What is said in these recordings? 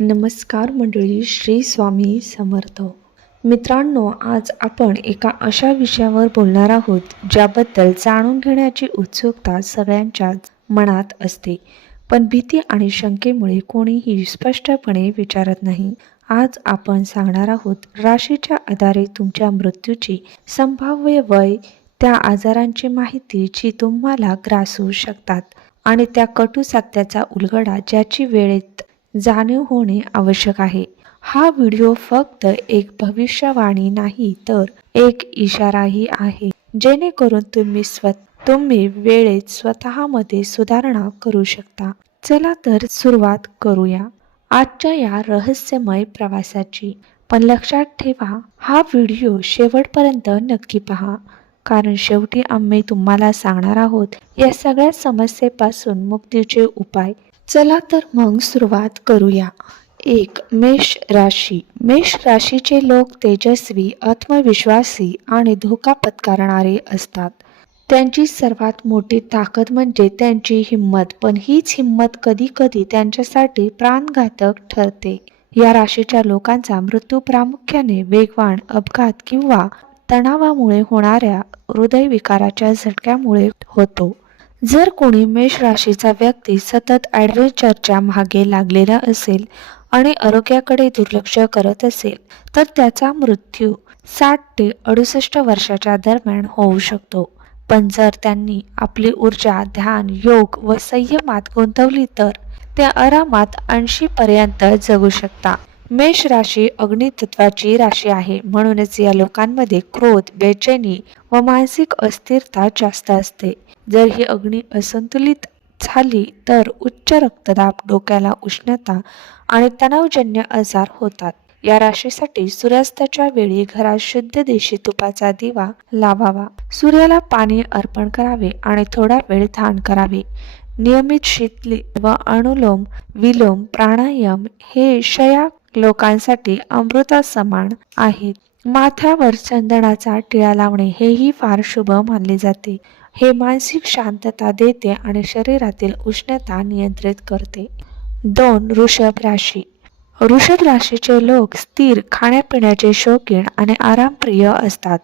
नमस्कार मंडळी श्री स्वामी समर्थ. मित्रांनो आज आपण एका अशा विषयावर बोलणार आहोत ज्याबद्दल जाणून घेण्याची उत्सुकता सगळ्यांच्याच मनात असते. पण भीती आणि शंकेमुळे कोणीही स्पष्टपणे विचारत नाही. आज आपण सांगणार आहोत राशीच्या आधारे तुमच्या मृत्यूची संभाव्य वय त्या आजारांची माहिती जी तुम्हाला ग्रासू शकतात आणि त्या कटू सत्याचा उलगडा ज्याची वेळेत जाणीव होणे आवश्यक आहे. हा व्हिडिओ फक्त एक भविष्यवाणी नाही तर एक इशाराही आहे. जेणेकरून तुम्ही स्व तुम्ही वेळेत स्वतःमध्ये सुधारणा करू शकता. चला तर सुरुवात करूया. आजच्या या रहस्यमय प्रवासाची. पण लक्षात ठेवा हा व्हिडिओ शेवटपर्यंत नक्की पहा. कारण शेवटी आम्ही तुम्हाला सांगणार आहोत या सगळ्या समस्येपासून मुक्तीचे उपाय चला तर मग सुरुवात करूया. एक मेष राशी. मेष राशीचे लोक तेजस्वी आत्मविश्वासी आणि धोका पत्करणारे असतात. त्यांची सर्वात मोठी ताकद म्हणजे त्यांची हिंमत पण हीच हिंमत कधी कधी त्यांच्यासाठी प्राणघातक ठरते. या राशीच्या लोकांचा मृत्यू प्रामुख्याने वेगवान अपघात किंवा तणावामुळे होणाऱ्या हृदयविकाराच्या झटक्यामुळे होतो. जर कोणी मेष राशीचा व्यक्ती सतत ॲडव्हेंचरच्या मागे लागलेला असेल आणि आरोग्याकडे दुर्लक्ष करत असेल तर त्याचा मृत्यू साठ ते अडुसष्ट वर्षाच्या दरम्यान होऊ शकतो. पण जर त्यांनी आपली ऊर्जा ध्यान योग व संयमात गुंतवली तर त्या आरामात ऐंशी पर्यंत जगू शकता. मेष राशी अग्नितत्वाची राशी आहे. म्हणूनच या लोकांमध्ये क्रोध बेचैनी व मानसिक अस्थिरता जास्त असते. जर ही अग्नी असंतुलित झाली तर उच्च रक्तदाब डोक्याला उष्णता आणि तणावजन्य आजार होतात. या राशीसाठी सूर्यास्ताच्या वेळी घरात शुद्ध देशी तुपाचा दिवा लावावा. सूर्याला पाणी अर्पण करावे आणि थोडा वेळ ध्यान करावे. नियमित शीतली व अनुलोम विलोम प्राणायाम हे शया लोकांसाठी अमृता समान आहेत. माथ्यावर चंदनाचा टिळा लावणे हेही फार शुभ मानले जाते. हे मानसिक शांतता देते आणि शरीरातील उष्णता नियंत्रित करते. दोन वृषभ राशी. वृषभ राशीचे लोक स्थिर खाण्यापिण्याचे शौकीन आणि आरामप्रिय असतात.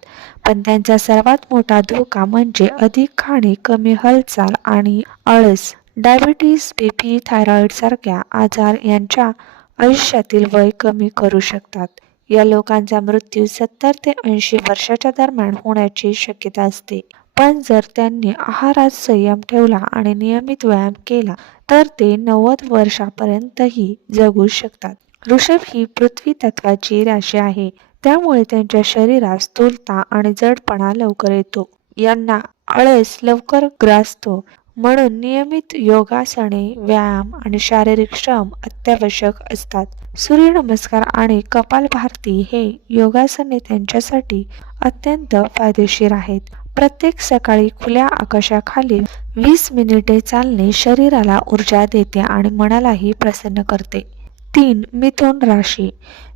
पण त्यांचा सर्वात मोठा धोका म्हणजे अधिक खाणे कमी हालचाल आणि आळस डायबिटीस बीपी थायरॉईड सारख्या आजार यांच्या आयुष्यातील वय कमी करू शकतात. या लोकांचा मृत्यू सत्तर ते ऐंशी वर्षाच्या दरम्यान होण्याची शक्यता असते. पण जर त्यांनी आहारात संयम ठेवला आणि नियमित व्यायाम केला तर ते नव्वद वर्षापर्यंतही जगू शकतात. ऋषभ ही पृथ्वी तत्वाची राशी आहे. त्यामुळे त्यांच्या शरीरात स्थूलता आणि जडपणा लवकर येतो. यांना आळस लवकर ग्रासतो. म्हणून नियमित योगासने व्यायाम आणि शारीरिक श्रम अत्यावश्यक असतात. सूर्यनमस्कार आणि कपालभारती हे योगासने त्यांच्यासाठी अत्यंत फायदेशीर आहेत. प्रत्येक सकाळी खुल्या आकाशाखाली वीस मिनिटे चालणे शरीराला ऊर्जा देते आणि मनालाही प्रसन्न करते. तीन मिथुन राशी.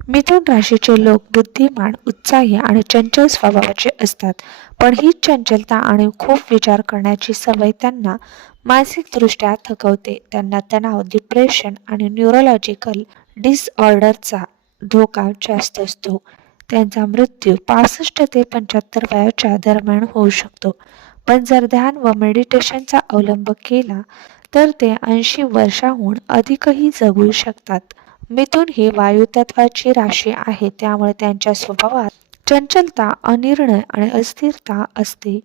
मिथुन राशीचे लोक बुद्धिमान उत्साही आणि चंचल स्वभावाचे असतात. पण ही चंचलता आणि खूप विचार करण्याची सवय त्यांना मानसिकदृष्ट्या थकवते. त्यांना तणाव डिप्रेशन आणि न्यूरोलॉजिकल डिसऑर्डरचा धोका जास्त असतो. त्यांचा मृत्यू पासष्ट ते पंच्याहत्तर वयाच्या दरम्यान होऊ शकतो. पण जर ध्यान व मेडिटेशनचा अवलंब केला तर ते ऐंशी वर्षाहून अधिकही जगू शकतात. मिथुन ही वायुतत्वाची राशी आहे. त्यामुळे त्यांच्या स्वभावात चंचलता अनिर्णय आणि अस्थिरता असते.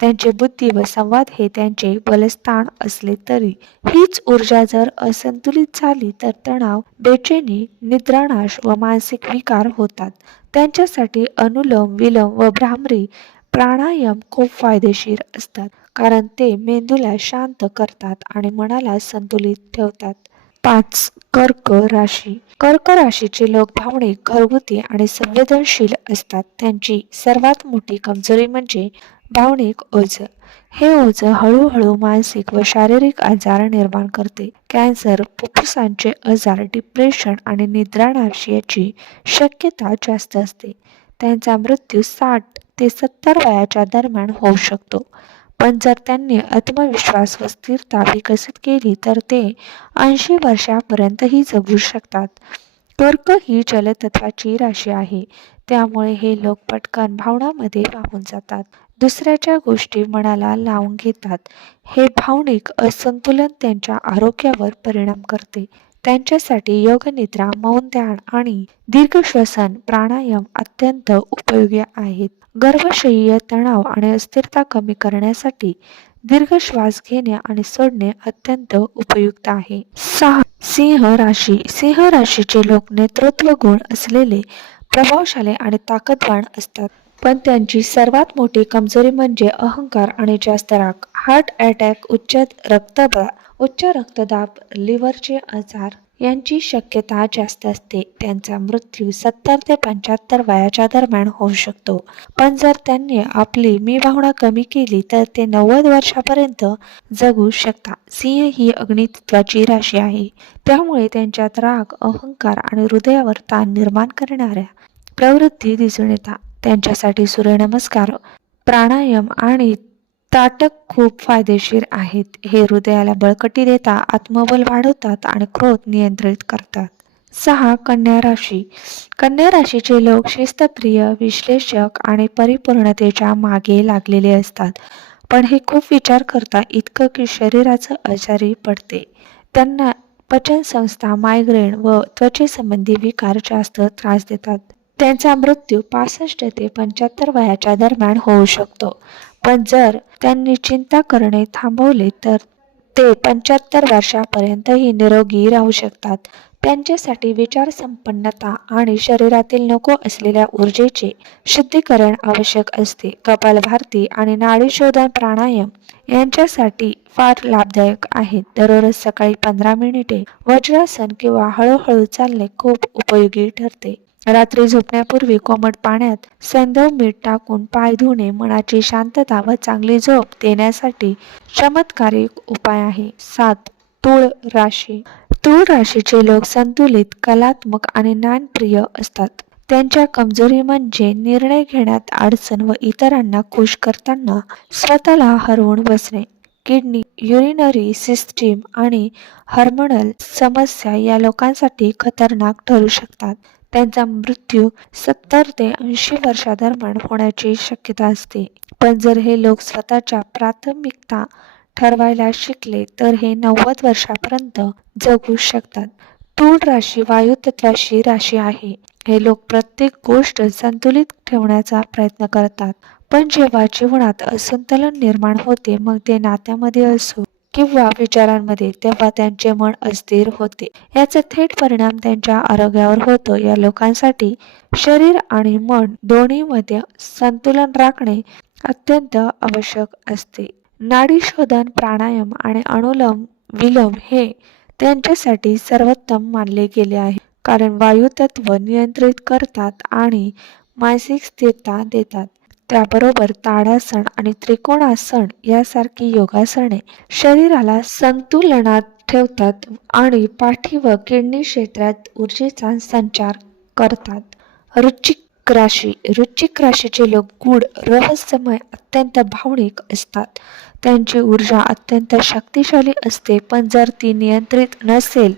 त्यांचे बुद्धी व संवाद हे त्यांचे बलस्थान असले तरी हीच ऊर्जा जर असंतुलित झाली तर तणाव बेचैनी निद्रानाश व मानसिक विकार होतात. त्यांच्यासाठी अनुलोम विलोम व भ्रामरी प्राणायाम खूप फायदेशीर असतात. कारण ते मेंदूला शांत करतात आणि मनाला संतुलित ठेवतात. पाच कर्क राशी. कर्क राशीचे लोक भावनिक घरगुती आणि संवेदनशील असतात. त्यांची सर्वात मोठी कमजोरी म्हणजे भावनिक ओझ. हे ओझ हळूहळू मानसिक व शारीरिक आजार निर्माण करते. कॅन्सर फुफ्फुसांचे आजार डिप्रेशन आणि निद्रानाश याची शक्यता जास्त असते. त्यांचा मृत्यू साठ ते सत्तर वयाच्या दरम्यान होऊ शकतो. पण जर त्यांनी आत्मविश्वास व स्थिरता विकसित केली तर ते ऐंशी वर्षापर्यंतही जगू शकतात. कर्क ही जलतत्वाची राशी आहे. त्यामुळे हे लोक पटकन भावनामध्ये वाहून जातात. दुसऱ्याच्या गोष्टी मनाला लावून घेतात. हे भावनिक असंतुलन त्यांच्या आरोग्यावर परिणाम करते. त्यांच्यासाठी योगनिद्रा मौन ध्यान आणि दीर्घ श्वसन प्राणायाम अत्यंत उपयोगी आहेत. गर्भशय्य तणाव आणि अस्थिरता कमी करण्यासाठी दीर्घ श्वास घेणे आणि सोडणे अत्यंत उपयुक्त आहे. सहा सिंह राशी. सिंह राशीचे लोक नेतृत्व गुण असलेले प्रभावशाली आणि ताकदवान असतात. पण त्यांची सर्वात मोठी कमजोरी म्हणजे अहंकार आणि जास्त राग. हार्ट अटॅक उच्च रक्तदाब उच्च रक्तदाब लिव्हरचे आजार यांची शक्यता जास्त असते. त्यांचा मृत्यू सत्तर ते पंच्याहत्तर वयाच्या दरम्यान होऊ शकतो. पण जर त्यांनी आपली मी भावना कमी केली तर ते नव्वद वर्षापर्यंत जगू शकता. सिंह ही अग्नितत्वाची राशी आहे. त्यामुळे त्यांच्यात राग अहंकार आणि हृदयावर ताण निर्माण करणाऱ्या प्रवृत्ती दिसून येतात. त्यांच्यासाठी सूर्यनमस्कार प्राणायाम आणि ताटक खूप फायदेशीर आहेत. हे हृदयाला बळकटी देता आत्मबल वाढवतात आणि क्रोध नियंत्रित करतात. सहा कन्या राशी. कन्या राशीचे लोक शिस्तप्रिय विश्लेषक आणि परिपूर्णतेच्या मागे लागलेले असतात. पण हे खूप विचार करता इतकं की शरीराचं आजारी पडते. त्यांना पचनसंस्था मायग्रेन व त्वचेसंबंधी विकार जास्त त्रास देतात. त्यांचा मृत्यू पासष्ट ते पंच्याहत्तर वयाच्या दरम्यान होऊ शकतो. पण जर त्यांनी चिंता करणे थांबवले तर ते पंच्याहत्तर वर्षापर्यंतही निरोगी राहू शकतात. त्यांच्यासाठी विचार संपन्नता आणि शरीरातील नको असलेल्या ऊर्जेचे शुद्धीकरण आवश्यक असते. कपालभाती आणि नाडीशोधन प्राणायाम यांच्यासाठी फार लाभदायक आहेत दररोज सकाळी पंधरा मिनिटे वज्रासन किंवा हळूहळू चालणे खूप उपयोगी ठरते. रात्री झोपण्यापूर्वी कोमट पाण्यात सैंधव मीठ टाकून पाय धुणे मनाची शांतता व चांगली झोप देण्यासाठी चमत्कारिक उपाय आहे. सात तुळ राशी. तूळ राशीचे लोक संतुलित कलात्मक आणि ज्ञानप्रिय असतात. त्यांच्या कमजोरी म्हणजे निर्णय घेण्यात अडचण व इतरांना खुश करताना स्वतःला हरवून बसणे. किडनी युरिनरी सिस्टीम आणि हार्मोनल समस्या या लोकांसाठी खतरनाक ठरू शकतात. त्यांचा मृत्यू सत्तर ते ऐंशी वर्षादरम्यान होण्याची शक्यता असते. पण जर हे लोक स्वतःच्या प्राथमिकता ठरवायला शिकले तर हे नव्वद वर्षापर्यंत जगू शकतात. तूळ राशी वायुतत्वाशी राशी आहे. हे लोक प्रत्येक गोष्ट संतुलित ठेवण्याचा प्रयत्न करतात. पण जेव्हा जीवनात असंतुलन निर्माण होते मग ते नात्यामध्ये असो किंवा विचारांमध्ये तेव्हा त्यांचे मन अस्थिर होते. याचा थेट परिणाम त्यांच्या आरोग्यावर होतो. या लोकांसाठी शरीर आणि मन दोन्हीमध्ये संतुलन राखणे अत्यंत आवश्यक असते. नाडी शोधन प्राणायाम आणि अनुलम विलंब हे त्यांच्यासाठी सर्वोत्तम मानले गेले आहे. कारण वायू तत्व नियंत्रित करतात आणि मानसिक स्थिरता देतात. त्याबरोबर ताडासन आणि त्रिकोणासन यासारखी योगासने शरीराला संतुलनात ठेवतात आणि पाठी व किडनी क्षेत्रात ऊर्जेचा संचार करतात. रुचिक राशी रुचिक राशीचे लोक गूढ रहस्यमय अत्यंत भावनिक असतात. त्यांची ऊर्जा अत्यंत शक्तिशाली असते पण जर ती नियंत्रित नसेल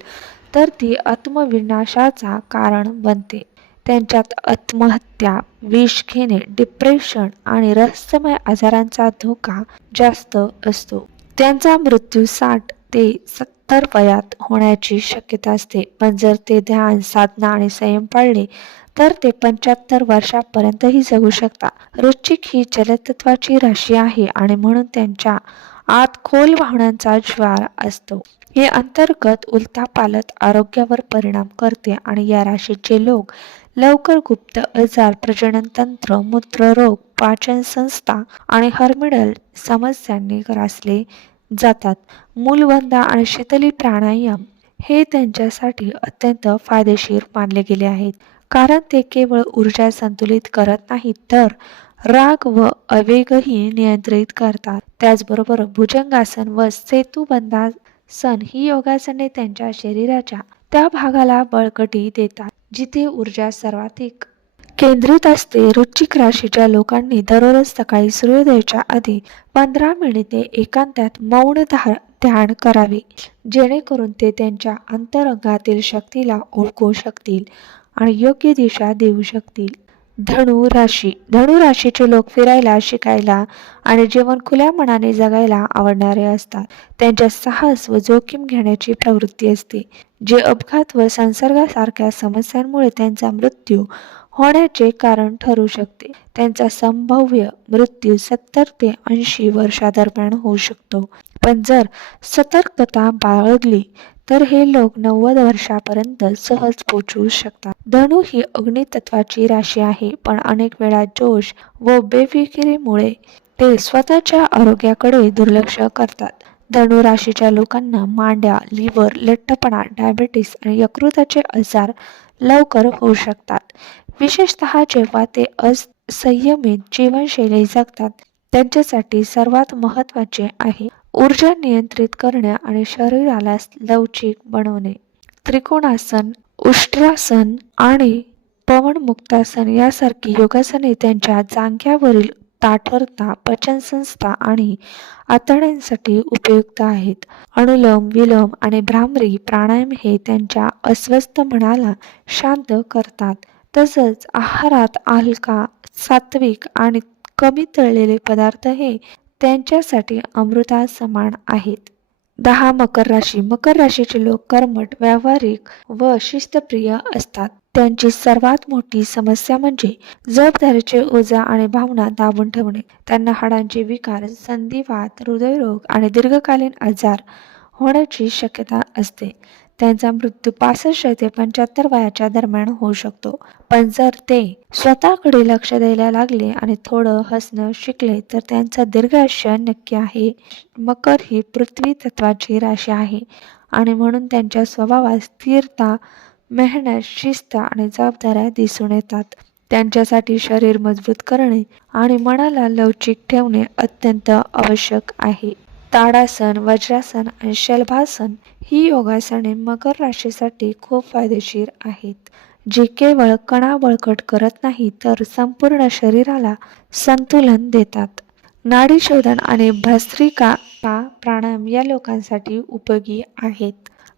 तर ती आत्मविनाशाचा कारण बनते. त्यांच्यात आत्महत्या विष घेणे डिप्रेशन आणि रहस्यमय आजारांचा धोका जास्त असतो. त्यांचा मृत्यू साठ ते सत्तर वयात होण्याची शक्यता असते. पण जर ते ध्यान साधना आणि संयम पाळले तर ते पंच्याहत्तर वर्षापर्यंतही जगू शकता. वृश्चिक ही जलतत्वाची राशी आहे आणि म्हणून त्यांच्या आत खोल भावनांचा ज्वार असतो. हे अंतर्गत उलथापालत आरोग्यावर परिणाम करते आणि या राशीचे लोक लवकर गुप्त आजार प्रजनन तंत्र मूत्ररोग पाचन संस्था आणि हर्मिडल समस्यांनी ग्रासले जातात. मूलबंधा आणि शीतली प्राणायाम हे त्यांच्यासाठी अत्यंत फायदेशीर मानले गेले आहेत. कारण ते केवळ ऊर्जा संतुलित करत नाहीत तर राग व आवेगही नियंत्रित करतात. त्याचबरोबर भुजंगासन व सेतुबंधासन ही योगासने त्यांच्या शरीराच्या त्या भागाला बळकटी देतात. जिथे ऊर्जा सर्वाधिक. केंद्रित असते वृश्चिक राशीच्या लोकांनी दररोज सकाळी सूर्योदयाच्या आधी पंधरा मिनिटे एकांतात मौन धार ध्यान करावे जेणेकरून ते त्यांच्या अंतरंगातील शक्तीला ओळखू शकतील आणि योग्य दिशा देऊ शकतील. धनु राशी. धनु राशीचे लोक फिरायला शिकायला आणि जीवन खुल्या मनाने जगायला आवडणारे असतात. त्यांच्या साहस व जोखीम घेण्याची प्रवृत्ती असते जे अपघात व संसर्गासारख्या समस्यांमुळे त्यांचा मृत्यू होण्याचे कारण ठरू शकते. त्यांचा संभाव्य मृत्यू सत्तर ते ऐंशी वर्षादरम्यान होऊ शकतो. पण जर सतर्कता बाळगली तर हे लोक नव्वद वर्षापर्यंत सहज पोचू शकतात. धनु ही अग्नितत्वाची राशी आहे पण अनेक वेळा जोश व बेफिकिरीमुळे ते स्वतःच्या आरोग्याकडे दुर्लक्ष करतात. धनु राशीच्या लोकांना मांड्या लिव्हर लठ्ठपणा डायबेटीस आणि यकृताचे आजार लवकर होऊ शकतात. विशेषतः जेव्हा ते असंयमित जीवनशैली जगतात त्यांच्यासाठी सर्वात महत्त्वाचे आहे ऊर्जा नियंत्रित करणे आणि शरीराला लवचिक बनवणे. त्रिकोणासन उष्ट्रासन आणि पवनमुक्तासन यासारखी योगासने त्यांच्या जांघ्यावरील ताठरता पचनसंस्था आणि आतड्यांसाठी उपयुक्त आहेत. अनुलोम विलोम आणि भ्रामरी प्राणायाम हे त्यांच्या अस्वस्थ मनाला शांत करतात. तसंच आहारात हलका सात्विक आणि कमी तळलेले पदार्थ हे त्यांच्यासाठी अमृता समान आहेत. दहा मकर राशी. मकर राशीचे लोक कर्मट व्यावहारिक व शिस्तप्रिय असतात. त्यांची सर्वात मोठी समस्या म्हणजे जबाबदारीचे ओझा आणि भावना दाबून ठेवणे. त्यांना हाडांचे विकार संधिवात हृदयरोग आणि दीर्घकालीन आजार होण्याची शक्यता असते. त्यांचा मृत्यू पासष्ट ते पंच्याहत्तर वयाच्या दरम्यान होऊ शकतो. पण जर ते स्वतःकडे लक्ष द्यायला लागले आणि थोडं हसणं शिकले तर त्यांचं दीर्घायुष्य नक्की आहे. मकर ही पृथ्वी तत्वाची राशी आहे आणि म्हणून त्यांच्या स्वभावात स्थिरता मेहनत शिस्त आणि जबाबदाऱ्या दिसून येतात. त्यांच्यासाठी शरीर मजबूत करणे आणि मनाला लवचिक ठेवणे अत्यंत आवश्यक आहे. ताडासन वज्रासन आणि शलभासन ही योगासने मकर राशीसाठी खूप फायदेशीर आहेत. जे केवळ कणा बळकट करत नाही तर संपूर्ण शरीराला संतुलन देतात. नाडी शोधन आणि भस्त्रिका प्राणायाम या लोकांसाठी उपयोगी आहेत.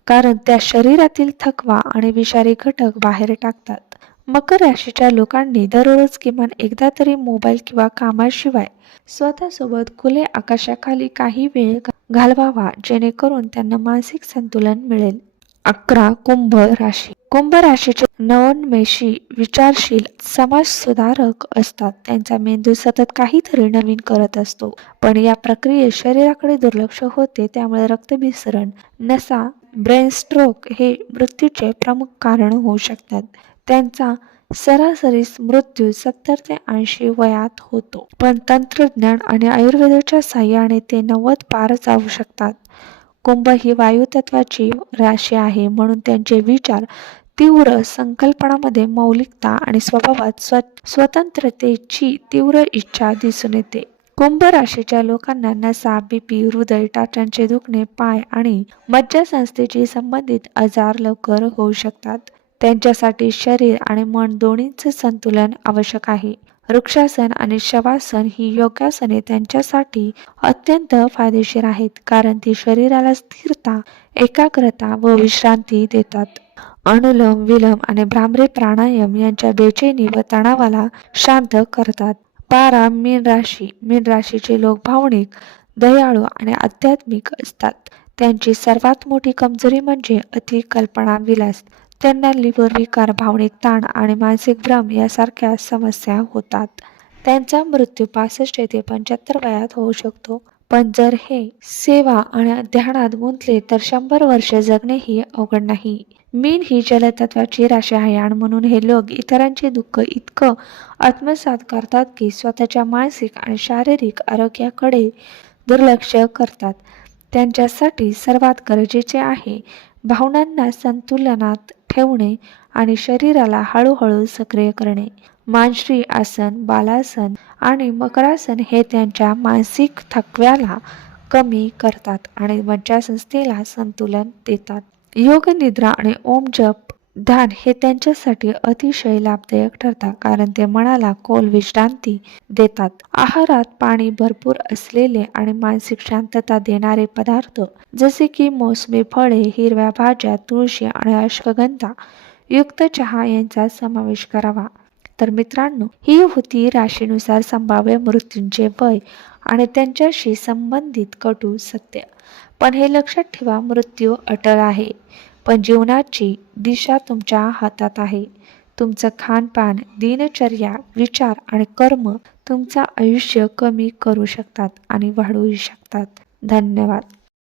कारण त्या शरीरातील थकवा आणि विषारी घटक बाहेर टाकतात. मकर राशीच्या लोकांनी दररोज किमान एकदा तरी मोबाईल किंवा कामाशिवाय स्वतःसोबत खुले आकाशाखाली काही वेळ घालवावा जेणेकरून त्यांना मानसिक संतुलन मिळेल. अकरा कुंभ राशी. कुंभ राशीचे नवोन्मेषी विचारशील समाज सुधारक असतात. त्यांचा मेंदू सतत काहीतरी नवीन करत असतो. पण या प्रक्रियेत शरीराकडे दुर्लक्ष होते त्यामुळे रक्तभिसरण नसा ब्रेन स्ट्रोक हे मृत्यूचे प्रमुख कारण होऊ शकतात. त्यांचा सरासरीस मृत्यू सत्तर ते ऐंशी वयात होतो. पण तंत्रज्ञान आणि आयुर्वेदाच्या साह्याने ते नव्वद पार जाऊ शकतात. कुंभ ही वायुतत्वाची राशी आहे म्हणून त्यांचे विचार तीव्र संकल्पनामध्ये मौलिकता आणि स्वभावात स्व स्वतंत्रतेची तीव्र इच्छा दिसून येते. कुंभ राशीच्या लोकांना नसा बीपी हृदय टाचांचे दुखणे पाय आणि मज्जासंस्थेशी संबंधित आजार लवकर होऊ शकतात. त्यांच्यासाठी शरीर आणि मन दोन्हीचे संतुलन आवश्यक आहे. वृक्षासन आणि शवासन ही योगासने त्यांच्यासाठी अत्यंत फायदेशीर आहेत कारण ती शरीराला स्थिरता एकाग्रता व विश्रांती देतात. अनुलोम विलोम आणि भ्रामरी प्राणायाम यांच्या बेचैनी व तणावाला शांत करतात. पारा मीन राशी मीन राशीचे लोक भावनिक दयाळू आणि आध्यात्मिक असतात. त्यांची सर्वात मोठी कमजोरी म्हणजे अति कल्पना विलास त्यांना लिव्हर विकार भावनिक ताण आणि मानसिक भ्रम यासारख्या समस्या होतात. त्यांचा मृत्यू पासष्ट ते पंच्याहत्तर वयात होऊ शकतो. पण जर हे सेवा आणि ध्यानात गुंतले तर शंभर वर्ष जगणे ही अवघड नाही. मीन ही जलतत्वाची राशी आहे आणि म्हणून हे लोक इतरांचे दुःख इतकं आत्मसात करतात की स्वतःच्या मानसिक आणि शारीरिक आरोग्याकडे दुर्लक्ष करतात. त्यांच्यासाठी सर्वात गरजेचे आहे भावनांना संतुलनात ठेवणे आणि शरीराला हळूहळू सक्रिय करणे. मानश्री आसन बालासन आणि मकरासन हे त्यांच्या मानसिक थकव्याला कमी करतात आणि मज्जासंस्थेला संतुलन देतात. योग निद्रा आणि ओम जप ध्यान हे त्यांच्यासाठी अतिशय लाभदायक ठरतात कारण ते मनाला खोल विश्रांती देतात. आहारात पाणी भरपूर असलेले आणि मानसिक शांतता देणारे पदार्थ जसे की मोसमी फळे हिरव्या भाज्या तुळशी आणि अश्वगंधा युक्त चहा यांचा समावेश करावा. तर मित्रांनो ही होती राशीनुसार संभाव्य मृत्यूंचे वय आणि त्यांच्याशी संबंधित कटू सत्य. पण हे लक्षात ठेवा मृत्यू अटळ आहे. पण जीवनाची दिशा तुमच्या हातात आहे. तुमचं खानपान दिनचर्या विचार आणि कर्म तुमचं आयुष्य कमी करू शकतात आणि वाढवू शकतात. धन्यवाद.